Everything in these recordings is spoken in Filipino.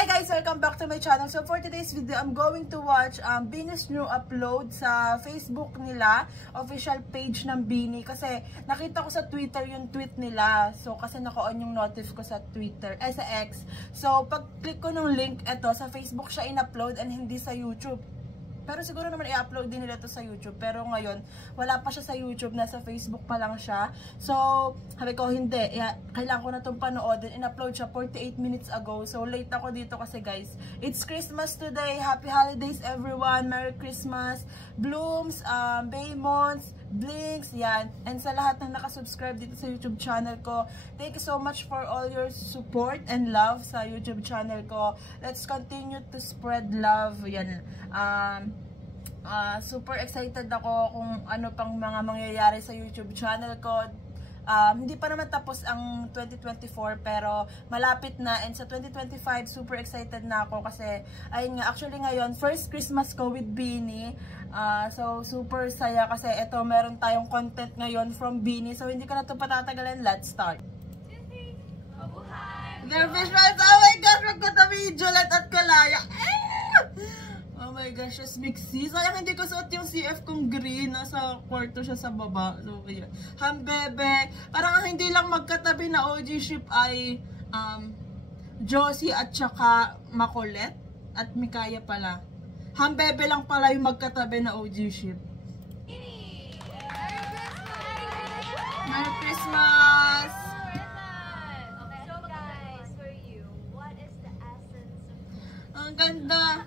Hi guys! Welcome back to my channel. So for today's video, I'm going to watch Beanie's new upload sa Facebook nila, official page ng Beanie. Kasi nakita ko sa Twitter yung tweet nila. So kasi naka-on yung notif ko sa Twitter, sa X. So pag click ko ng link, eto, sa Facebook siya in-upload and hindi sa YouTube. Pero siguro naman i-upload din nila to sa YouTube. Pero ngayon, wala pa siya sa YouTube. Nasa Facebook pa lang siya. So, sabi ko, hindi. Kailangan ko na itong panoodin. In-upload siya 48 minutes ago. So, late ako dito kasi guys. It's Christmas today. Happy holidays everyone. Merry Christmas. Blooms, Baymons, Blinks, yan. And sa lahat na nakasubscribe dito sa YouTube channel ko, thank you so much for all your support and love sa YouTube channel ko. Let's continue to spread love. Yan. Super excited ako kung ano pang mga mangyayari sa YouTube channel ko. Hindi pa naman tapos ang 2024 pero malapit na, and sa 2025 super excited na ako kasi ayun nga, actually ngayon first Christmas ko with Beanie. So super saya kasi ito meron tayong content ngayon from Beanie, so hindi ko na ito patatagalan. Let's start. Their visuals, oh my gosh, magkatabi Juliet at Kalaya. Oh my gosh, just mixy. Sayang hindi ko suot yung CF kong green. Nasa kwarto siya sa baba. So, yeah. Hambebe. Parang hindi lang magkatabi na OG ship ay Josie at saka Makulet. At Mikaya pala. Hambebe lang pala yung magkatabi na OG ship. Merry Christmas! Okay, so guys, for you, what is the essence of... Ang ganda!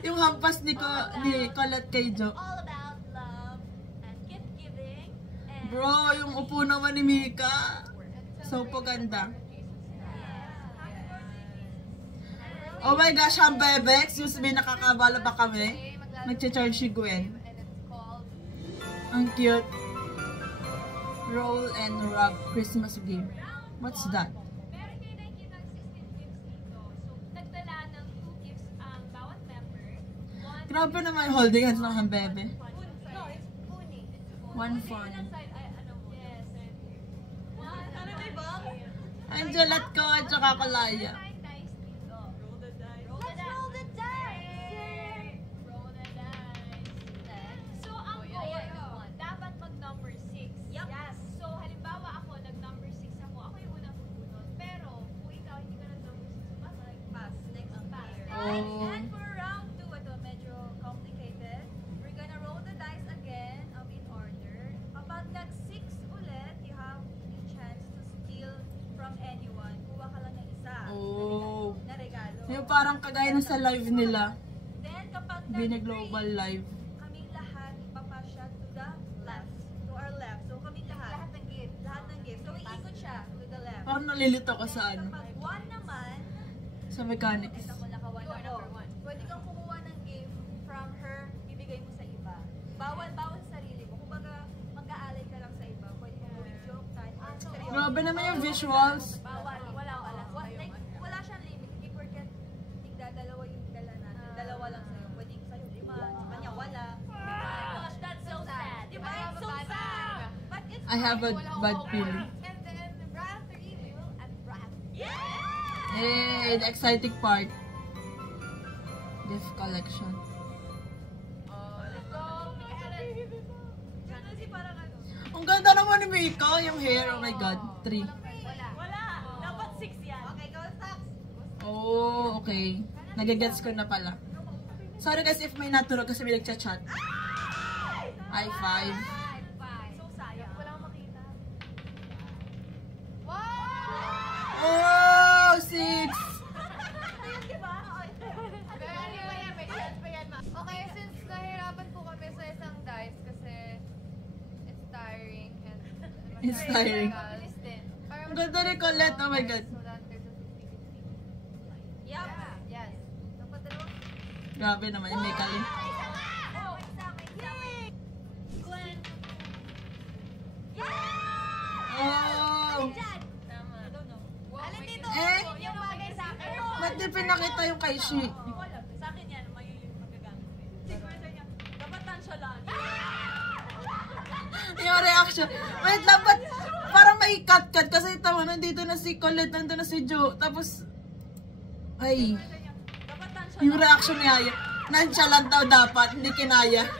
Yung hampas ni Colette kay Jo. All about love and gift giving. And Bro, yung upo naman ni Mika. So paganda. Oh my gosh, ang bebe. Excuse me, nakakabala ba kami? Nag-charge si Gwen. Ang cute. Roll and Rock Christmas game. What's that? Grabe naman yung holding hands ng hambebe. One fun. Angelat ko at saka Kalaya. so, ang goal, dapat mag-number 6. Yes. So, halimbawa ako, nag-number 6 ako. Ako yung unang pupunod. Pero, kung ikaw hindi ka nag-number 6, pass. Next pass. And for round 2, ito medyo complicated. We're gonna roll the dice again in order. Kapag nag-6 ulit, you have a chance to steal from anyone. Kuha ka lang ng isa. Oh. Na regalo. Yung parang kagaya na sa live nila. Then, kapag Beanie Global Live. kaming lahat ipapass siya to the left, to our left. So kaming lahat. Lahat ng gift. Lahat ng gift. So iikot siya to the left. Parang nalilito ko sa ano. Kapag 1 naman, Sa mechanics. ito mo naka-1 number 1. Pwede kang kumuha ng gift from her, bibigay mo sa iba. Bawal sa sarili mo. Kumbaga, mag-aalay ka lang sa iba. Pwede mo gawin joke, kahit seryoso. Grabe naman yung visuals. Bawal. Like, wala siyang limit. Hindi porket tigdadalawa yung dala natin. Dalawa lang sa'yo. Pwede sa'yo 5, sa kanya wala. Gosh, that's so sad. Diba? It's so sad. But it's I have a fine. bad feeling. And then, Brad for evil and Brad. Hey, the exciting part. Gift collection. Let's go. Kasi parang ano. Ang ganda naman ni Mika, yung hair. Oh my god. 3. Wala. Dapat 6 yan. Okay, go Sax. Oh, okay. Nagagets ko na pala. Sorry guys if may natulog kasi may nagchat-chat. High 5. So sayang. Wala akong makita. Oh, 6. Diba? Okay, since nahirapan po kami sa isang dice kasi it's tiring and It's tiring. Bilis din. Ang ganda ni Colette. Oh my god. So that there's a 50-50. Yup. Yes. Dapat dalawa. Grabe naman yung Mika. Isa nga. Gwen. Oh. Tama. I don't know. Alin dito? Eh? Yung bagay sa akin. Ba't di pinakita yung kay Shi? Wala. Sa akin yan, yung magagamit ko yun. Siguro niya, dapat tansya lang. Yung reaction. Wait lang, ba't parang may Ay, cut kasi tama, nandito na si Colette, nandito na si Joe. Tapos, ay, yung reaction ni Aya. Nonchalant daw dapat, hindi kinaya.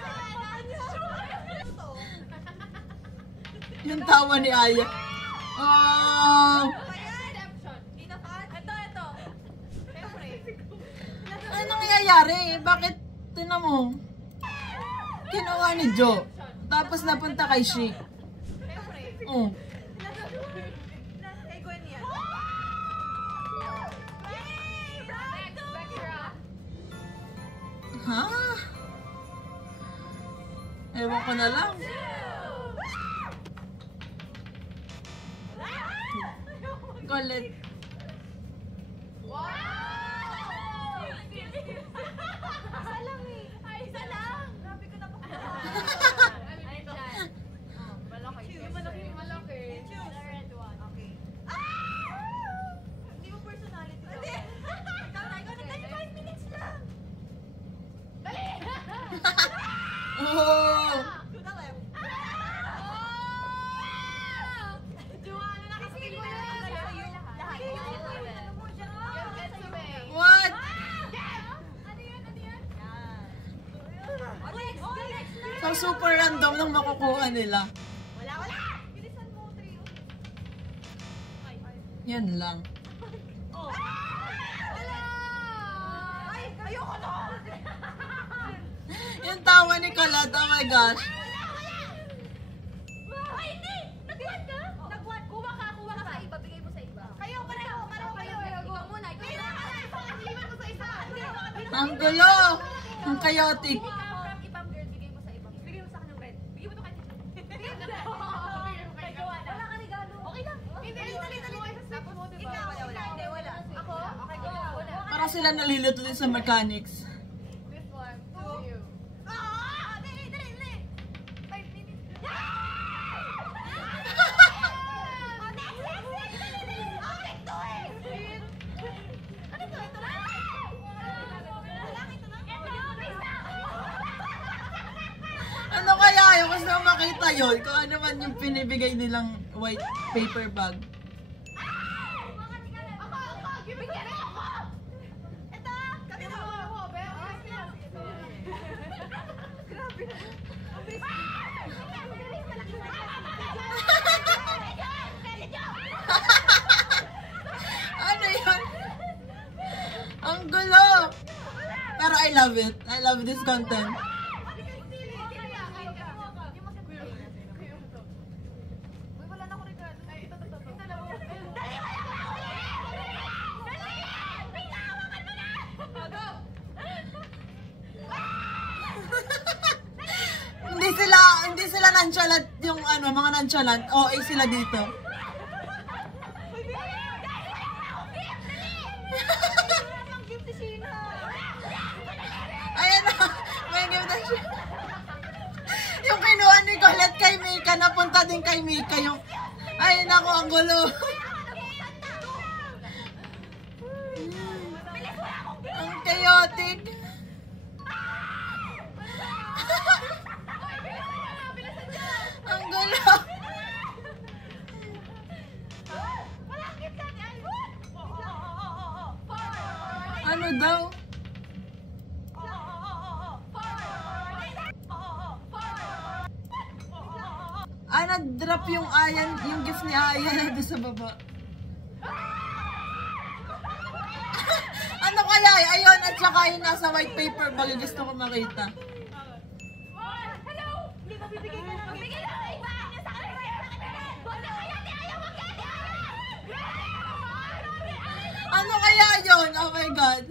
Yung tawa ni Aya. Oh. Ano nangyayari? Bakit, tinan mo? Kinuha ni Joe. Tapos napunta kay She. Oh. Ha? Ewan ko na lang. Colette. Oh! What? So super random nang makukuha nila. Yan lang. Yung tawa ni Colette, oh my gosh. Ang gulo! Ang chaotic. Parang sila nalilito din sa mechanics. Ano kaya yung gusto mo makita yun? Kung ano man yung pinibigay nilang white paper bag. Ano yun? Ang gulo! Pero I love it. I love this content. Hindi sila nonchalant yung ano, mga nonchalant. OA sila dito. Ayan na, may gift na siya. Yung kinuha ni Colette kay Mika, napunta din kay Mika yung, ay nako, ang gulo. Ang chaotic. Ang gulo. Ano daw? Nag-drop yung Ayan, yung gift ni Ayan doon sa baba. Ano kaya? Ayun, at saka yung nasa white paper bag, gusto ko makita. Ano kaya yun? Oh my God.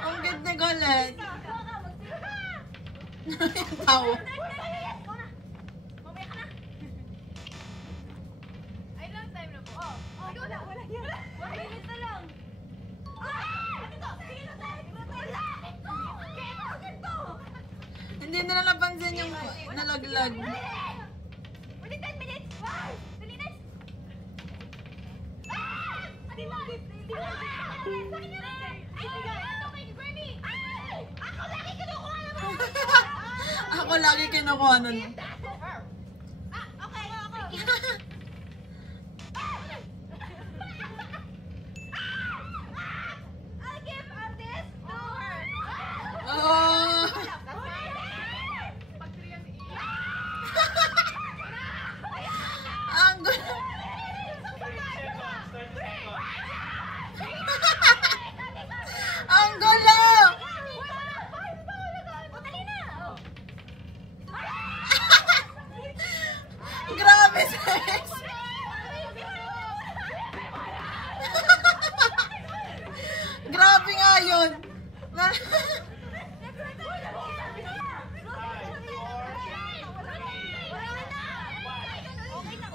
Ang ganda ni Colette. Yung tao. Hindi nila napansin yung nalaglag. Within 10 minutes! Dali na! Adi mo! Ako lagi kinukuha nun. Okay, okay. I'll give this to her. Oh! Ang gulo. Ang gulo! Grabe, sis! Grabe nga yun!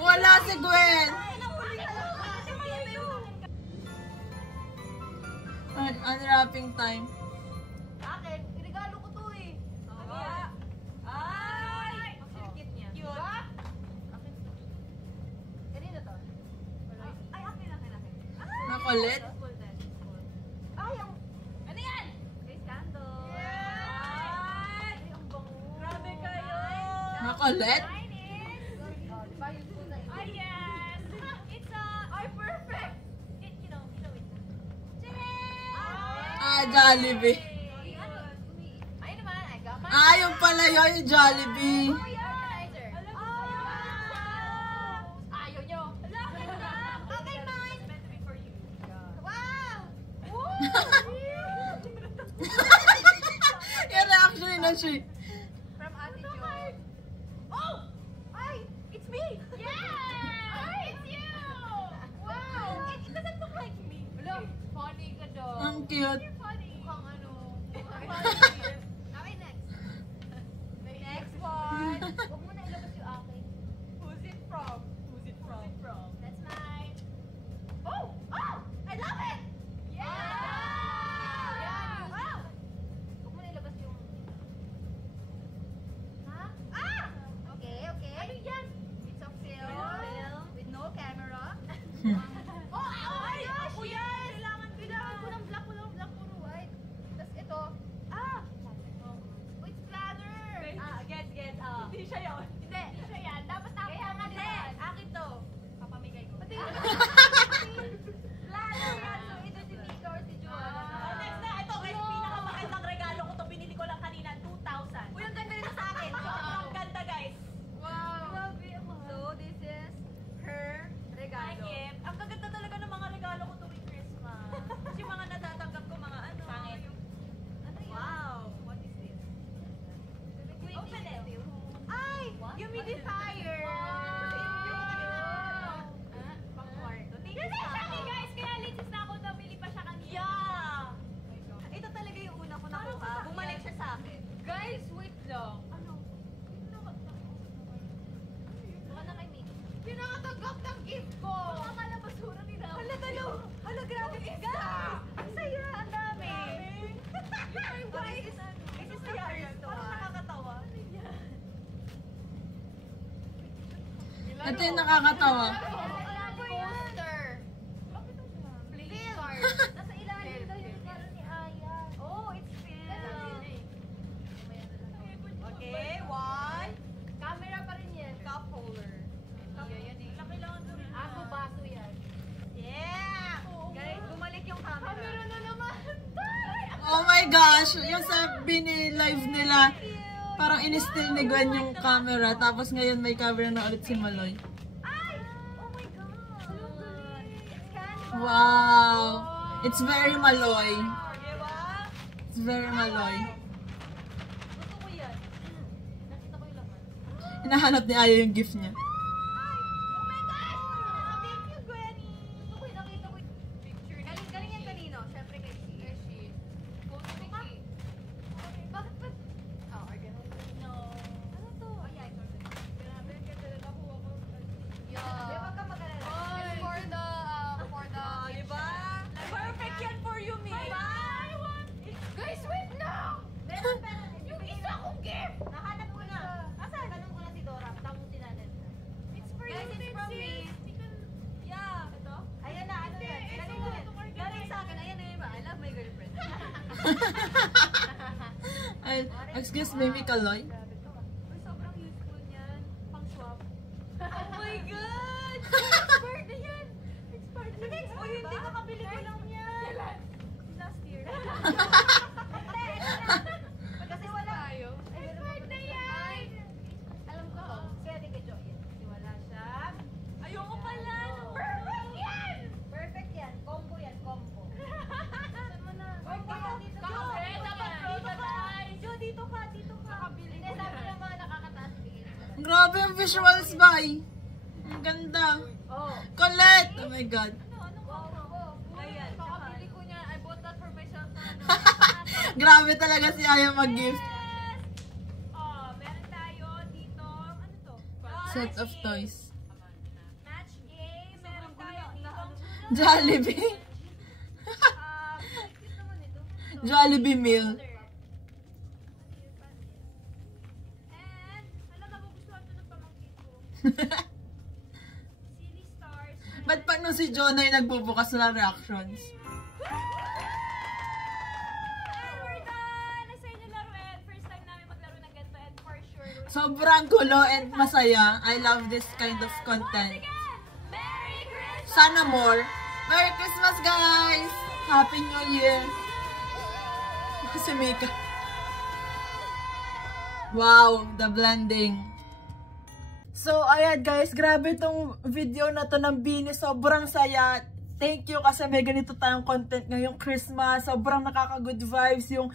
Wala si Gwen! Unwrapping time. Bakit? Regalo ko to eh. Ay! Ang cute niya. Cute. Kanino to? Ay, akin. Makulit? Ay, ang... Ano yan? Face candle. Ay! Ang bango. Grabe kayo. Makulit? Mine is... Oh, di ba yun po na yun? Ay, yes! It's a... Ay, perfect! You know, wait. Ah, Jollibee. Ay naman, I got my... Ah, yung pala yun, yung Jollibee. Organizer. Ayaw nyo. Okay, mine! It's meant to be for you. Wow! Yung reaction ni Nashi. From Ate Jo. Oh! Ay! It's me! Yeah! It's you! Wow! It doesn't look like me. Wala, funny ka daw. Ang cute. You're funny. Mukhang ano. Okay, next. Next one. Huwag mo na ilabas yung akin. Who's it from? That's mine. Oh! Oh! I love it! Yeah! Yan, Wow! Huwag mo na ilabas yung... Ha? Ah! Okay. Ano yan? It's of film. Film. With no camera. Oh my gosh! Oh, yes! Kailangan ko ng black, puro white. Tapos ito. Ah! Oh, it's planner. Gets. Hindi siya yun. Hindi siya yan. Dapat Kaya nga, hindi. di ba? Akin to. Papamigay ko. Pati yung planner yan. So, ito si Mika or si Joanna. Next na. Ito guys, pinakamagandang regalo ko to. Binili ko lang kanina. 2,000. Uy, ang ganda rin sa akin. Ang ganda guys. Wow. Grabe, ang mahal. So, this is her My regalo. gift. Ang gaganda talaga ng mga regalo ko tuwing Christmas. Kasi yung mga natatanggap ko mga ano. Pangit. Yung, Ano yan? wow. What is this? Open it. Ay! Humidifier! Pang kwarto. Hindi siya guys! Kaya litis na ako nabili pa siya kanina. Yeah! Ito talaga yung una ko nakuha. Bumalik siya sa akin. Guys, wait lang. Ano? Baka na kay Mika. Pinakatanggap ng gift ko. Baka na basura nila. Hala, dalaw! Hala, grabe! Guys! Ang saya! Ang dami! Guys! This is the hardest one. Parang nakakatawa. Ito yung nakakatawa. Poster. Playing card. Nasa ilalim daw yung regalo ni Aya. Oh, it's filled. Okay, one. Camera pa rin yan. Cup holder. Yan eh. Laki lang ito rin. Baso yan. Yeah! Guys, bumalik yung camera. Camera na naman. Oh my gosh! Yung sa bini-live nila, parang in-still ni Gwen yung camera. Tapos ngayon may camera na ulit si Maloy. Ay! Oh my God! It's candy. Wow! It's very Maloy. Diba? It's very Maloy. Gusto ko yan. Nakita ko yung laman. Hinahanap ni Aya yung gift niya. Oh my gosh! Thank you, Gwenny! Gusto ko yung nakita ko yung picture. Galing yan kanino? Siyempre kay She. Kay She. Post ni She. Bakit ba? Oh, organelle. No. Ano to? Oh, yeah, it's ordered. Grabe, ang ganda na nakuha ko. Yeah. Di ba ka mag-alala? It's for the, Diba? Perfect yan for you, me. I want it. Guys, wait lang! Meron. Yung isa kong gift! Nahanap ko na. Asa? Tanong ko na si Dora. Tanong si Nanet. It's for Guys, you, it's from me. Yeah. Ito? Ayan na, ano yan? Galing sa akin. Ayan na yun ba? I love my girlfriend. Ay, excuse me, Mikaloy. Grabe to ah. Uy, hindi kakabili ko lang yan. Last year. Kasi wala. Tayo. Expert na yan. Alam ko, pwede kay Joy. Kasi wala siya. Ayoko pala. Perfect yan. Perfect yan. Combo yan, combo. Saan mo na? Combo yan, dito ka. Kakabili dapat dito ka. Jo, dito ka. Kakabili Hindi, ko sabi yan. ng mga nakakataas bigay nila. Grabe ang visuals, bay. Ang ganda. Oh. Colette! Oh my God. Anong Combo. Ayan. Kakabili ko niya. I bought that for myself na ano. Grabe talaga si Aya mag-gift. Yes! Oh, meron tayo dito. Ano to? Set of toys. Match game. Meron tayo dito. Jollibee. Cute naman ito. Jollibee meal. And, alam, magugustuhan ito ng pamangkin ko. Silly Stars. Ba't pag nung si Jonah ay nagbubukas ng reactions? And we're done! Nasa inyo laruin. First time namin maglaro ng ganito and for sure. Sobrang gulo and masaya. I love this kind of content. Again, Merry Christmas! Sana more. Merry Christmas, guys! Happy New Year! Si Mika. Wow, the blending. So, ayan guys, grabe tong video na to ng Bini. Sobrang saya. Thank you kasi may ganito tayong content ngayong Christmas. Sobrang nakaka-good vibes. Yung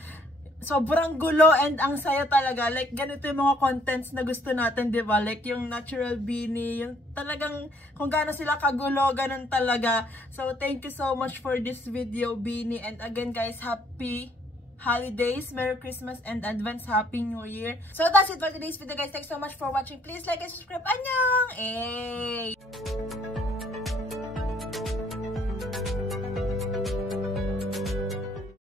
sobrang gulo and ang saya talaga. Like, ganito yung mga contents na gusto natin, di ba? Like, yung natural Bini. Yung talagang kung gaano sila kagulo, ganun talaga. So, thank you so much for this video, Bini. And again, guys, happy holidays, Merry Christmas, and advance Happy New Year. So that's it for today's video, guys. Thanks so much for watching. Please like and subscribe. Annyeong! Hey!